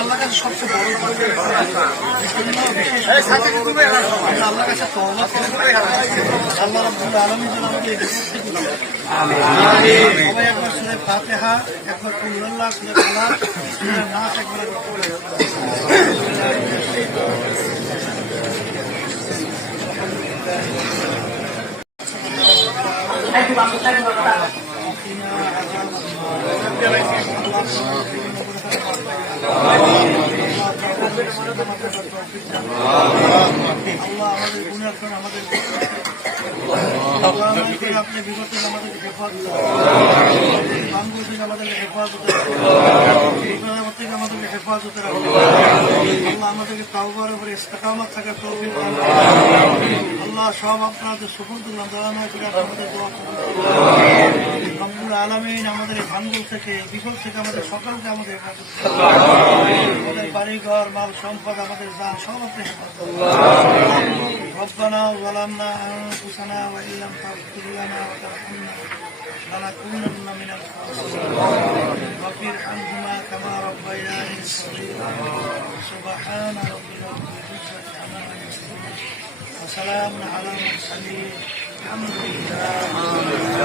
আল্লাহ কাছে সবচেয়ে বড় আল্লাহ কাছে আল্লাহ রাব্বুল আলামিন যেন আমাকে সবাই একবার সূরা ফাতিহা, একবার কুল হুয়াল্লাহ, সূরা ফালাক, সূরা নাস একবার আল্লাহ আমাদের গুনাহ করে আমাদের আপনি বিগত আমাদেরকে হেফাজত বাঙ্গুল থেকে আমাদেরকে হেফাজত থেকে আমাদেরকে হেফাজত রাখুন। আল্লাহ আমাদেরকে তাওবার উপরে ইস্তেকামত থাকার তৌফিক দান করুন। আল্লাহ সব আপনাদের সুফল তুললাম দয়া নয় করে আমাদের দোয়া কবুল করুন। রব্বুল আলামিন আমাদের এই ভাঙ্গুল থেকে বিপদ থেকে আমাদের সকলকে আমাদের হেফাজত করুন। আমাদের বাড়িঘর মাল সম্পদ আমাদের জান সব আপনি হেফাজত করুন। ربنا ظلمنا أنفسنا وإن لم تغفر لنا وترحمنا لنكونن من الخاسرين رب ارحمهما كما ربياني صغيرا سبحان ربنا رب العزة عما يصفون وسلام على المرسلين الحمد لله.